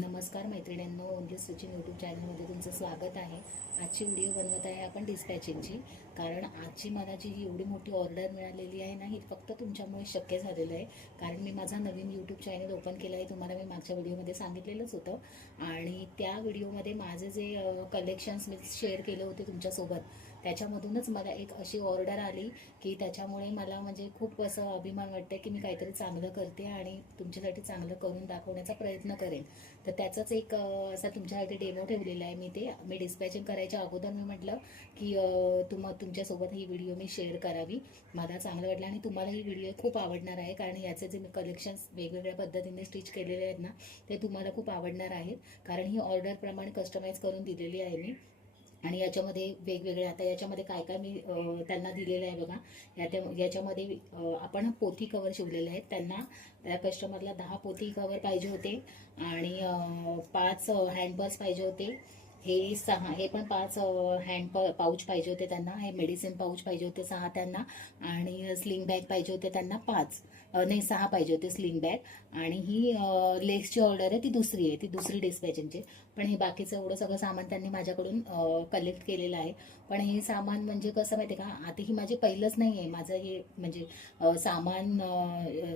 नमस्कार मैत्रिणींनो, only Sachin YouTube चॅनलमध्ये तुमचं स्वागत आहे. आजची व्हिडिओ बनवत आहे आपण डिस्पॅचिंगची. कारण आजची मला जी एवढी मोठी ऑर्डर मिळालेली आहे ना, ही फक्त तुमच्यामुळे शक्य झालेलं आहे. कारण मी माझा नवीन यूट्यूब चॅनल ओपन केला आहे, तुम्हाला मी मागच्या व्हिडिओमध्ये सांगितलेलंच होतं. आणि त्या व्हिडिओमध्ये माझे जे कलेक्शन्स मी शेअर केले होते तुमच्यासोबत, त्याच्यामधूनच मला एक अशी ऑर्डर आली की त्याच्यामुळे मला म्हणजे खूप असं अभिमान वाटतं की मी काहीतरी चांगलं करते आणि तुमच्यासाठी चांगलं करून दाखवण्याचा प्रयत्न करेन. तर त्याचाच एक असा तुमच्यासाठी डेमो ठेवलेला आहे. मी डिस्पॅचिंग करायच्या अगोदर मी म्हटलं की तुमच्यासोबत ही व्हिडिओ मी शेअर करावी. मला चांगलं वाटलं आणि तुम्हाला ही व्हिडिओ खूप आवडणार आहे. कारण याचे जे मी कलेक्शन्स वेगवेगळ्या पद्धतीने स्टिच केलेले आहेत ना, ते तुम्हाला खूप आवडणार आहेत. कारण ही ऑर्डरप्रमाणे कस्टमाइज करून दिलेली आहे मी. आणि याच्यामध्ये वेगवेगळे आता याच्यामध्ये काय काय मी त्यांना दिलेलं आहे बघा. याच्यामध्ये आपण पोथी कवर शिवलेले आहेत. त्या कस्टमरला 10 पोथी कवर पाहिजे होते आणि 5 हँडपर्स पाहिजे होते. हे पण 5 पाऊच पाहिजे होते त्यांना. हे मेडिसिन पाऊच पाहिजे होते 6 त्यांना. आणि स्लिंग बॅग पाहिजे होते त्यांना 5 नाही 6 पाहिजे होते स्लिंग बॅग. आणि ही लेसची ऑर्डर आहे, ती दुसरी डिस्पॅचिंगची. पण हे बाकीचं एवढं सगळं सामान त्यांनी माझ्याकडून कलेक्ट केलेलं आहे. पण हे सामान म्हणजे कसं माहिती आहे का, आता ही माझी पहिलंच नाही आहे. माझं हे म्हणजे सामान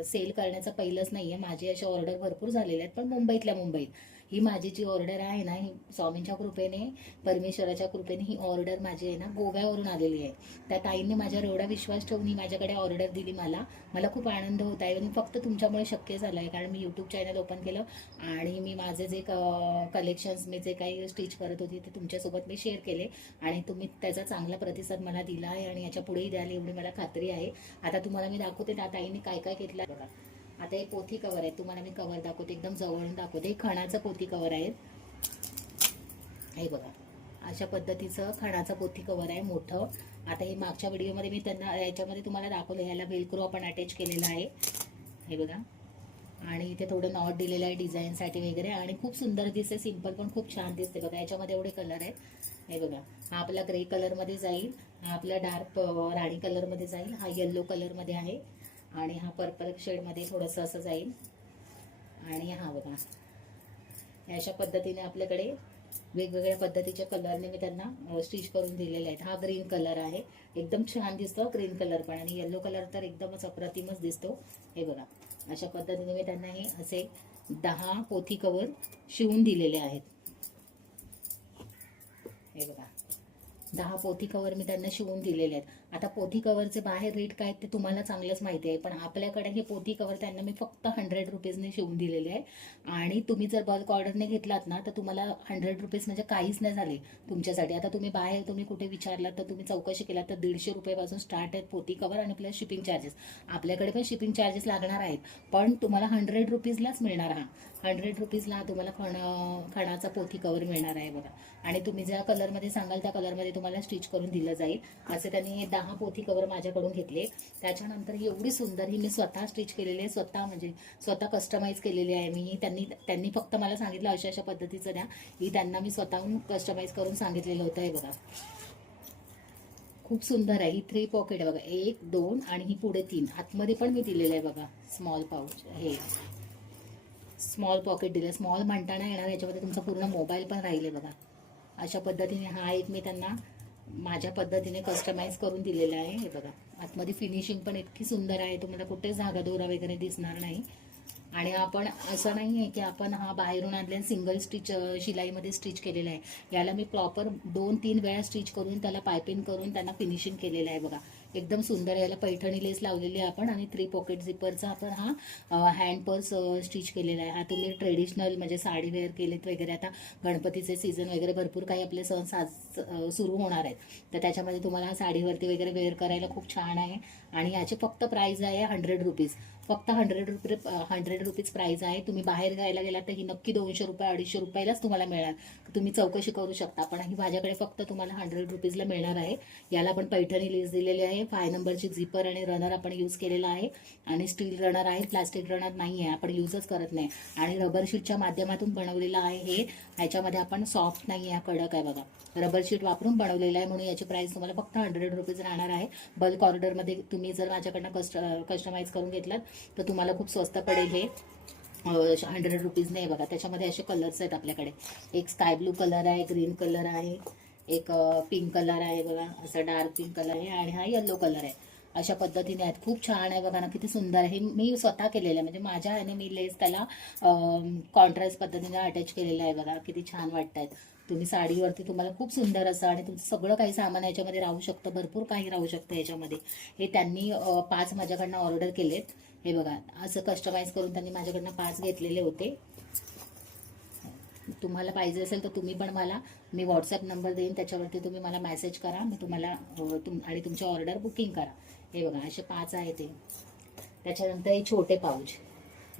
सेल करण्याचं पहिलंच नाही आहे. माझे असे ऑर्डर भरपूर झालेले आहेत, पण मुंबईतल्या मुंबईत. ही माझी जी ऑर्डर आहे ना, ही स्वामींच्या कृपेने, परमेश्वराच्या कृपेने ही ऑर्डर माझी आहे ना गोव्यावरून आलेली आहे. त्या ताईंनी माझ्यावर एवढा विश्वास ठेवून ही माझ्याकडे ऑर्डर दिली. मला खूप आनंद होत आहे आणि फक्त तुमच्यामुळे शक्य झालं आहे. कारण मी यूट्यूब चॅनल ओपन केलं आणि मी माझे जे कलेक्शन्स मी जे काही स्टिच करत होती ते तुमच्यासोबत मी शेअर केले आणि तुम्ही त्याचा चांगला प्रतिसाद मला दिला आहे आणि याच्या पुढेही द्याल एवढी मला खात्री आहे. आता तुम्हाला मी दाखवते त्या ताईंनी काय काय घेतलं बघा. आता हे पोथी कवर आहे, तुम्हाला मी कवर दाखवते, एकदम जवळून दाखवते. हे खणाचं पोथी कवर आहे. हे बघा, अशा पद्धतीचं खणाचं पोथी कवर आहे मोठं. आता हे मागच्या व्हिडिओमध्ये मी त्यांना याच्यामध्ये तुम्हाला दाखवलं. ह्याला वेलक्रो आपण अटॅच केलेलं आहे, हे बघा. आणि इथे थोडं नॉट दिलेलं आहे डिझाईनसाठी वगैरे. आणि खूप सुंदर दिसते, सिंपल पण खूप छान दिसते बघा. याच्यामध्ये एवढे कलर आहेत, हे बघा. हा आपला ग्रे कलरमध्ये जाईल, हा आपला डार्क राणी कलरमध्ये जाईल, हा येल्लो कलरमध्ये आहे आणि हा पर्पल शेडमध्ये थोडंसं असं जाईल. आणि हा बघा, अशा पद्धतीने आपल्याकडे वेगवेगळ्या पद्धतीच्या कलरने मी त्यांना स्टिच करून दिलेले आहेत. हा ग्रीन कलर आहे, एकदम छान दिसतो ग्रीन कलर पण. आणि येल्लो कलर तर एकदमच अप्रतिमच दिसतो. हे बघा, अशा पद्धतीने मी त्यांना हे असे 10 पोथी कवर शिवून दिलेले आहेत. हे बघा, 10 पोथी कवर मी त्यांना शिवून दिलेले आहेत. आता पोथी कवरचे बाहेर रेट काय ते तुम्हाला चांगलंच माहिती आहे, पण आपल्याकडे हे पोथी कवर त्यांना मी फक्त 100 रुपीजने शिवून दिलेले आहे. आणि तुम्ही जर बल्क ऑर्डरने घेतलात ना, तर तुम्हाला 100 रुपीज म्हणजे काहीच नाही झाले तुमच्यासाठी. आता तुम्ही कुठे विचारलात, तर तुम्ही चौकशी केलात, तर 150 रुपयापासून स्टार्ट आहेत पोथी कवर आणि प्लस शिपिंग चार्जेस. आपल्याकडे पण शिपिंग चार्जेस लागणार आहेत, पण तुम्हाला 100 रुपीजलाच मिळणार. 100 रुपीजला तुम्हाला खणाचा पोथी कवर मिळणार आहे बघा. आणि तुम्ही ज्या कलरमध्ये सांगाल त्या कलरमध्ये तुम्हाला स्टिच करून दिलं जाईल. असे त्यांनी 10 पोथी कवर माझ्याकडून घेतले. त्याच्यानंतर ही एवढी सुंदर ही मी स्वतः स्टिच केलेली आहे, स्वतः कस्टमाइज केलेली आहे मी. त्यांनी फक्त मला सांगितलं अशा पद्धतीचं द्या. ही त्यांना मी स्वतःहून कस्टमाइज करून सांगितलेलं होतं. हे बघा, खूप सुंदर आहे. ही 3 पॉकेट बघा, 1 2 आणि ही पुढे 3. आतमध्ये पण मी दिलेलं आहे बघा स्मॉल पाऊच. हे स्मॉल पॉकेट दिलं. स्मॉल म्हणताना येणार याच्यामध्ये तुमचा पूर्ण मोबाईल पण राहिले बघा. अशा पद्धतीने हा एक मी त्यांना माझ्या पद्धतीने कस्टमाइज करून दिलेला आहे. हे बघा, आतमध्ये फिनिशिंग पण इतकी सुंदर आहे, तुम्हाला कुठेच धागा दोरा वगैरे दिसणार नाही. आणि आपण असं नाही आहे की आपण हा बाहेरून आणले सिंगल स्टिच शिलाईमध्ये स्टिच केलेला आहे. याला मी प्रॉपर 2-3 वेळा स्टिच करून त्याला पायपिंग करून त्यांना फिनिशिंग केलेलं आहे बघा. एकदम सुंदर. याला पैठणी लेस लावलेली आहे आपण आणि 3 पॉकेट झिपरचा आपण हा हँड पर्स स्टिच केलेला आहे. हा तुम्ही ट्रेडिशनल म्हणजे साडी वेअर केलेत वगैरे. आता गणपतीचे सीझन वगैरे भरपूर काही आपले सण सुरू होणार आहेत, तर त्याच्यामध्ये तुम्हाला हा साडीवरती वगैरे वेअर करायला खूप छान आहे. आणि याची फक्त प्राईज आहे 100 रुपीज. फक्त 100 रुपीज प्राईज आहे. तुम्ही बाहेर घ्यायला गेलात तर ही नक्की 200 रुपये 250 रुपयालाच तुम्हाला मिळणार. तुम्ही चौकशी करू शकता, पण ही माझ्याकडे फक्त तुम्हाला 100 रुपीजला मिळणार आहे. याला आपण पैठणी लेस दिलेली आहे. 5 नंबरची झिपर आणि रनर आपण यूज केलेला आहे. आणि स्टील रनर आहे, प्लास्टिक रनर नाही आहे, आपण यूजच करत नाही. आणि रबर शीटच्या माध्यमातून बनवलेला आहे हे. ह्याच्यामध्ये आपण सॉफ्ट नाही आहे, कडक आहे बघा. रबर शीट वापरून बनवलेला आहे, म्हणून याची प्राईस तुम्हाला फक्त 100 रुपीज राहणार आहे. बल्क ऑर्डरमध्ये तुम्ही जर माझ्याकडनं कस्टमाइज करून घेतलात तर तुम्हाला खूप स्वस्त पडेल हे. 100 रुपीज नाही बघा. त्याच्यामध्ये असे कलर्स आहेत आपल्याकडे. एक स्काय ब्लू कलर आहे, ग्रीन कलर आहे, एक पिंक कलर आहे बघा, असा डार्क पिंक कलर आहे आणि हा येलो कलर आहे. अशा पद्धतीने आहेत. खूप छान आहे बघा ना, किती सुंदर आहे. मी स्वतः केलेलं आहे, म्हणजे माझ्या ह्याने मी लेस त्याला कॉन्ट्रास्ट पद्धतीने अटॅच केलेलं आहे बघा. किती छान वाटत आहेत. तुम्ही साडीवरती तुम्हाला खूप सुंदर असं, आणि तुमचं सगळं काही सामान याच्यामध्ये राहू शकतं, भरपूर काही राहू शकतं याच्यामध्ये. हे त्यांनी 5 माझ्याकडनं ऑर्डर केलेत. हे बघा, असं कस्टमाइज करून त्यांनी माझ्याकडनं 5 घेतलेले होते. तुम्हाला पाहिजे असेल तर तुम्ही पण मला, मी व्हॉट्सअप नंबर देईन, त्याच्यावरती तुम्ही मला मेसेज करा. मी तुम्हाला आणि तुमची ऑर्डर बुकिंग करा. हे बघा, असे 5 आहे ते. त्याच्यानंतर हे छोटे पाऊच.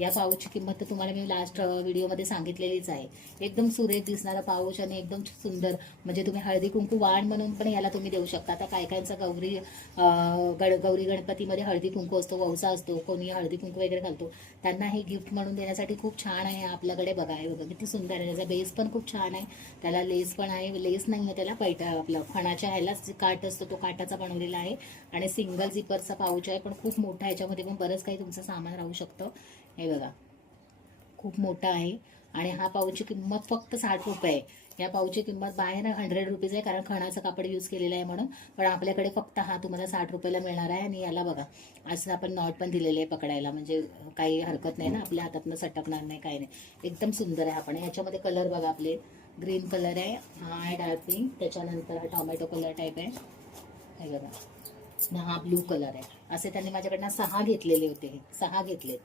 या पाऊचची किंमत तर तुम्हाला मी लास्ट व्हिडिओमध्ये सांगितलेलीच आहे. एकदम सुरेख दिसणारा पाऊच आणि एकदम सुंदर. म्हणजे तुम्ही हळदी कुंकू वाण म्हणून पण याला तुम्ही देऊ शकता. आता काय कायचा गौरी गणपतीमध्ये हळदी कुंकू असतो, वौसा असतो, कोणी हळदी कुंकू वगैरे घालतो, त्यांना हे गिफ्ट म्हणून देण्यासाठी खूप छान आहे आपल्याकडे. बघा, हे बघा किती सुंदर आहे. त्याचा बेस पण खूप छान आहे. त्याला लेस पण आहे, लेस नाही आहे त्याला, आपलं खणाच्या ह्यालाच काठ असतो, तो काठाचा बनवलेला आहे. आणि सिंगल झिपरचा पाऊच आहे, पण खूप मोठा. ह्याच्यामध्ये पण बरंच काही तुमचं सामान राहू शकतं. हे बघा, खूप मोठा आहे. आणि हा पाऊचची किंमत फक्त 60 रुपये आहे. या पाऊचची किंमत बाहेर 100 रुपीज आहे, कारण खणाचं कापड यूज केलेलं आहे म्हणून. पण आपल्याकडे फक्त हा तुम्हाला 60 रुपयाला मिळणार आहे. आणि याला बघा, असं आपण नॉट पण दिलेले आहे पकडायला, म्हणजे काही हरकत नाही ना, आपल्या हातातनं सटकणार नाही, काही नाही. एकदम सुंदर आहे. आपण याच्यामध्ये कलर बघा, आपले ग्रीन कलर आहे, हा आहे डार्क पिंक, त्याच्यानंतर हा टोमॅटो कलर टाईप आहे. हे बघा, हा ब्लू कलर आहे. असे त्यांनी माझ्याकडनं 6 घेतलेले होते, 6 घेतले.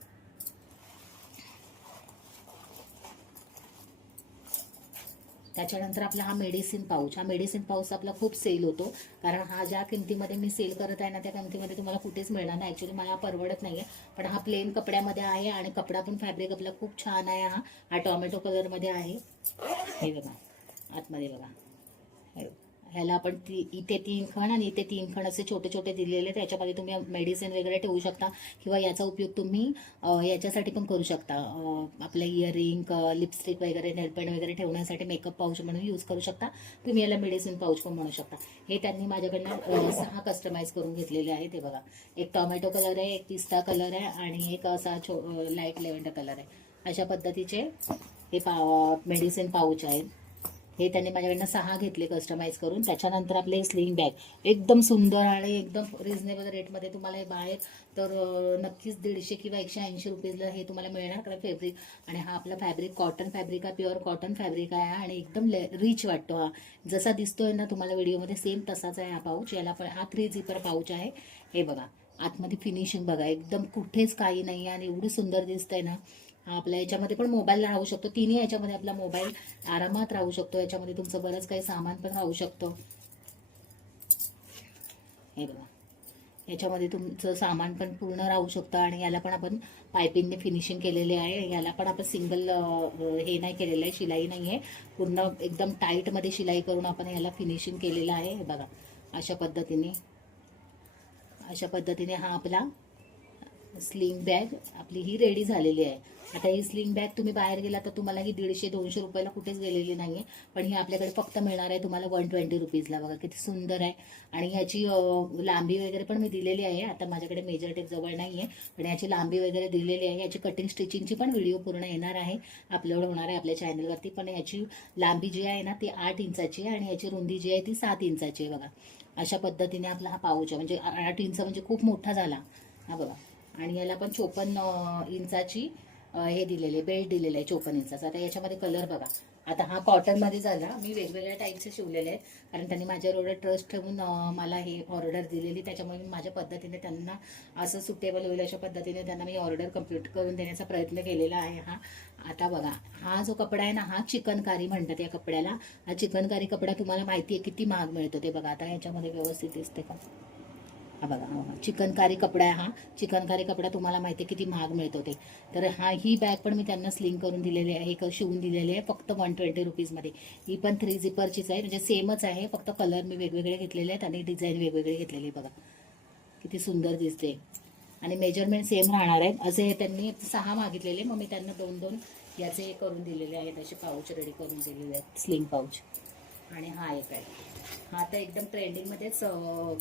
त्याच्यानंतर आपला हा मेडिसिन पाऊच. हा मेडिसिन पाऊच आपला खूप सेल होतो, कारण हा ज्या किमतीमध्ये मी सेल करत आहे ना, त्या किमतीमध्ये तुम्हाला कुठेच मिळणार नाही. ॲक्च्युली मला परवडत नाही आहे. पण हा प्लेन कपड्यामध्ये आहे, आणि कपडा पण फॅब्रिक आपला खूप छान आहे. हा टोमॅटो कलरमध्ये आहे. हे बघा, आतमध्ये बघा, ह्याला आपण इथे 3 खण आणि इथे 3 खण असे छोटे छोटे दिलेले. त्याच्यामध्ये तुम्ही मेडिसिन वगैरे ठेवू शकता, किंवा याचा उपयोग तुम्ही याच्यासाठी पण करू शकता. आपलं इयरिंग, लिपस्टिक वगैरे, नेलपेंट वगैरे ठेवण्यासाठी मेकअप पाऊच म्हणून यूज करू शकता तुम्ही. याला मेडिसिन पाऊच पण म्हणू शकता. हे त्यांनी माझ्याकडनं 6 कस्टमाइज करून घेतलेले आहेत. ते बघा, एक टोमॅटो कलर आहे, एक पिस्ता कलर आहे, आणि एक असा लाईट लेव्हेंडर कलर आहे. अशा पद्धतीचे हे मेडिसिन पाऊच आहेत. हे त्यांनी माझ्याकडनं 6 घेतले कस्टमाइज करून. त्याच्यानंतर आपले स्लिंग बॅग एकदम सुंदर आणि एकदम रिझनेबल रेटमध्ये तुम्हाला हे बाहेर तर नक्कीच 150 किंवा 180 रुपीजला हे तुम्हाला मिळणार. कारण फॅब्रिक, आणि हा आपला फॅब्रिक कॉटन फॅब्रिक आहे, प्युअर कॉटन फॅब्रिक आहे, आणि एकदम रिच वाटतो. हा जसा दिसतोय ना तुम्हाला व्हिडिओमध्ये, सेम तसाच आहे हा पाऊच. याला पण हा 3 झिपर पाऊच आहे. हे बघा, आतमध्ये फिनिशिंग बघा, एकदम कुठेच काही नाही आहे, आणि एवढी सुंदर दिसतंय ना. आपल्या याच्यामध्ये पण मोबाईल राहू शकतो. तिन्ही याच्यामध्ये आपला मोबाईल आरामात राहू शकतो. याच्यामध्ये तुमचं बरंच काही सामान पण राहू शकतं. हे बघा, याच्यामध्ये तुमचं सामान पण पूर्ण राहू शकतं. आणि याला पण आपण पायपिंगने फिनिशिंग केलेले आहे. याला पण आपण सिंगल हे नाही केलेलं आहे, शिलाई नाही आहे, पूर्ण एकदम टाईटमध्ये शिलाई करून आपण याला फिनिशिंग केलेलं आहे. हे बघा, अशा पद्धतीने हा आपला स्लिंग बॅग आपली ही रेडी झालेली आहे. आता ही स्लिंग बॅग तुम्ही बाहेर गेला तर तुम्हाला ही 150-200 रुपयाला कुठेच गेलेली नाही आहे. पण ही आपल्याकडे फक्त मिळणार आहे तुम्हाला 120 रुपीजला. बघा किती सुंदर आहे. आणि ह्याची लांबी वगैरे पण मी दिलेली आहे. आता माझ्याकडे मेजर टेप जवळ नाही आहे, पण याची लांबी वगैरे दिलेली आहे. याची कटिंग स्टिचिंगची पण व्हिडिओ पूर्ण येणार आहे, अपलोड होणार आहे आपल्या चॅनलवरती. पण याची लांबी जी आहे ना ती 8 इंचाची आहे, आणि याची रुंदी जी आहे ती 7 इंचाची आहे. बघा, अशा पद्धतीने आपला हा पाऊच आहे. म्हणजे 8 इंच म्हणजे खूप मोठा झाला हा बघा. आणि याला पण 54 इंचाची हे दिलेले, बेल्ट दिलेलं आहे 54 इंचाचा. आता याच्यामध्ये कलर बघा. आता हा कॉटनमध्ये झाला. मी वेगवेगळ्या टाईपचे शिवलेले आहेत, कारण त्यांनी माझ्यावर एवढं ट्रस्ट ठेवून मला हे ऑर्डर दिलेली. त्याच्यामुळे मी माझ्या पद्धतीने त्यांना असं सुटेबल होईल अशा पद्धतीने त्यांना मी ऑर्डर कम्प्लीट करून देण्याचा प्रयत्न केलेला आहे. आता बघा, हा जो कपडा आहे ना, हा चिकनकारी म्हणतात या कपड्याला. हा चिकनकारी कपडा तुम्हाला माहिती आहे किती महाग मिळतो ते. बघा, आता ह्याच्यामध्ये व्यवस्थित दिसते का? हा बघा, चिकनकारी कपडा आहे. हा चिकनकारी कपडा तुम्हाला माहिती आहे किती महाग मिळतो ते. तर ही बॅग पण मी त्यांना स्लिंग करून दिलेली आहे, शिवून दिलेली आहे, फक्त 120 रुपीजमध्ये. ही पण 3 झिपरचीच आहे, म्हणजे सेमच आहे, फक्त कलर मी वेगवेगळे घेतलेले आहेत आणि डिझाईन वेगवेगळे घेतलेली. बघा किती सुंदर दिसते. आणि मेजरमेंट सेम राहणार आहेत. असे त्यांनी 6 मागितलेले, मग मी त्यांना 2-2 याचे करून दिलेले आहेत. असे पाऊच रेडी करून दिलेले आहेत, स्लिंग पाऊच. आणि हा एक आहे. हा तर एकदम ट्रेंडिंगमध्येच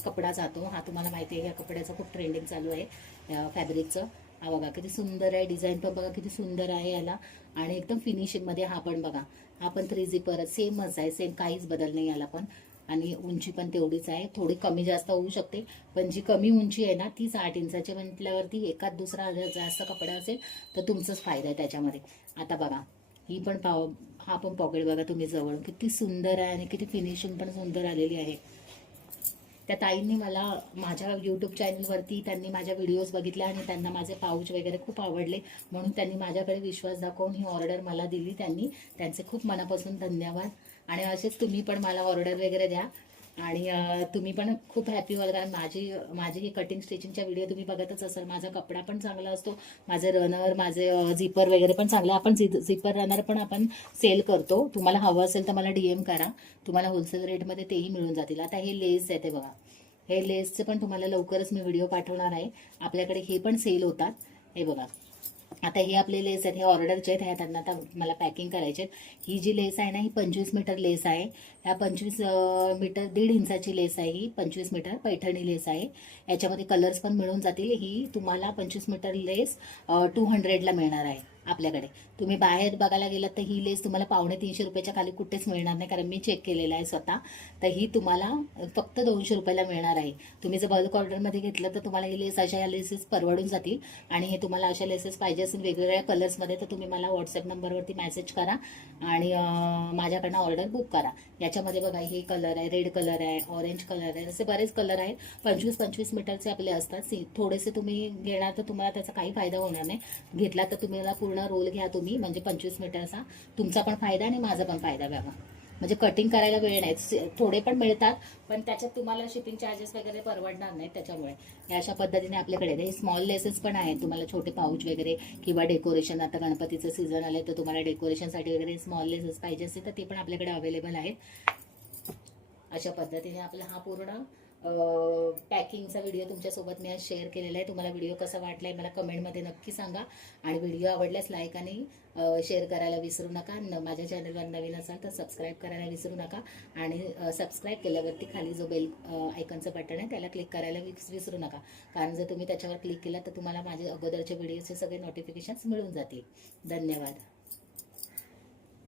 कपडा जातो. हा तुम्हाला माहिती आहे, या कपड्याचं खूप ट्रेंडिंग चालू आहे फॅब्रिकचं. हा बघा किती सुंदर आहे, डिझाईन पण बघा किती सुंदर आहे याला. आणि एकदम फिनिशिंगमध्ये हा पण बघा, हा पण 3 झिपर सेमच आहे, सेम काहीच बदल नाही याला पण. आणि उंची पण तेवढीच आहे, थोडी कमी जास्त होऊ शकते, पण जी कमी उंची आहे ना तीच 8 इंचाची म्हटल्यावरती एकात दुसरा जर जास्त कपडा असेल तर तुमचाच फायदा आहे त्याच्यामध्ये. आता बघा ही पण हा पण पॉकेट बघा तुम्ही जवळ किती सुंदर आहे आणि किती फिनिशिंग पण सुंदर आलेली आहे. त्या ताईंनी मला माझ्या यूट्यूब चॅनलवरती त्यांनी माझ्या व्हिडिओज बघितले आणि त्यांना माझे पाऊच वगैरे खूप आवडले, म्हणून त्यांनी माझ्याकडे विश्वास दाखवून ही ऑर्डर मला दिली. त्यांचे खूप मनापासून धन्यवाद. आणि असेच तुम्ही पण मला ऑर्डर वगैरे द्या आणि तुम्ही पण खूप हॅपी व्हाल, कारण माझी ही कटिंग स्टिचिंगच्या व्हिडिओ तुम्ही बघतच असाल. माझा कपडा पण चांगला असतो, माझे रनर, माझे झिपर वगैरे पण चांगले. आपण झिपर रनर पण आपण सेल करतो, तुम्हाला हवं असेल तर मला DM करा, तुम्हाला होलसेल रेटमध्ये तेही मिळून जातील. आता हे लेस आहे ते बघा, हे लेसचे पण तुम्हाला लवकरच मी व्हिडिओ पाठवणार आहे. आपल्याकडे हे पण सेल होतात, हे बघा. आता हे आपले लेस आहेत, हे ऑर्डरचे आहेत, ह्या त्यांना आता मला पॅकिंग करायचे आहेत. ही जी लेस आहे ना ही 25 मीटर लेस आहे. ह्या 25 मीटर 1.5 इंचाची लेस आहे, ही 25 मीटर पैठणी लेस आहे. याच्यामध्ये कलर्स पण मिळून जातील. ही तुम्हाला 25 मीटर लेस 200ला मिळणार आहे आपल्याकडे. तुम्ही बाहेर बघायला गेलात तर ही लेस तुम्हाला 250 रुपयाच्या खाली कुठेच मिळणार नाही, कारण मी चेक केलेलं आहे स्वतः. तर ही तुम्हाला फक्त 200 रुपयाला मिळणार आहे. तुम्ही जर बल्क ऑर्डरमध्ये घेतलं तर तुम्हाला ही लेस अशा या लेसेस परवडून जातील. आणि हे तुम्हाला अशा लेसेस पाहिजे असेल वेगवेगळ्या कलर्समध्ये तर तुम्ही मला व्हॉट्सअप नंबरवरती मेसेज करा आणि माझ्याकडनं ऑर्डर बुक करा. याच्यामध्ये बघा हे कलर आहे, रेड कलर आहे, ऑरेंज कलर आहे, असे बरेच कलर आहेत. 25-25 मीटरचे आपले असतात. थोडेसे तुम्ही घेणार तर तुम्हाला त्याचा काही फायदा होणार नाही. घेतला तर तुम्हाला पूर्ण रोल घ्या तुम्ही, म्हणजे 25 मीटरचा तुमचा पण फायदा आणि माझा पण फायदा बघा. म्हणजे कटिंग करायला वेळ नाही, थोडे पण मिळतात पण त्याच्यात तुम्हाला शिपिंग चार्जेस वगैरे परवडणार नाही. त्याच्यामुळे अशा पद्धतीने आपल्याकडे हे स्मॉल लेसेस पण आहेत. तुम्हाला छोटे पाऊच वगैरे किंवा डेकोरेशन, आता गणपतीचं सीझन आलं तर तुम्हाला डेकोरेशनसाठी वगैरे स्मॉल लेसेस पाहिजे असेल तर ते पण आपल्याकडे अवेलेबल आहेत. अशा पद्धतीने आपला हा पूर्ण पॅकिंगचा व्हिडिओ तुमच्यासोबत मी आज शेअर केलेला आहे. तुम्हाला व्हिडिओ कसा वाटला आहे मला कमेंटमध्ये नक्की सांगा. आणि व्हिडिओ आवडल्यास लाईक आणि शेअर करायला विसरू नका. माझ्या चॅनलवर नवीन असाल तर सबस्क्राईब करायला विसरू नका. आणि सबस्क्राईब केल्यावरती खाली जो बेल आयकॉनचं बटन आहे त्याला क्लिक करायला विसरू नका, कारण जर तुम्ही त्याच्यावर क्लिक केलं तर तुम्हाला माझे अगोदरचे व्हिडिओचे सगळे नोटिफिकेशन्स मिळून जातील. धन्यवाद.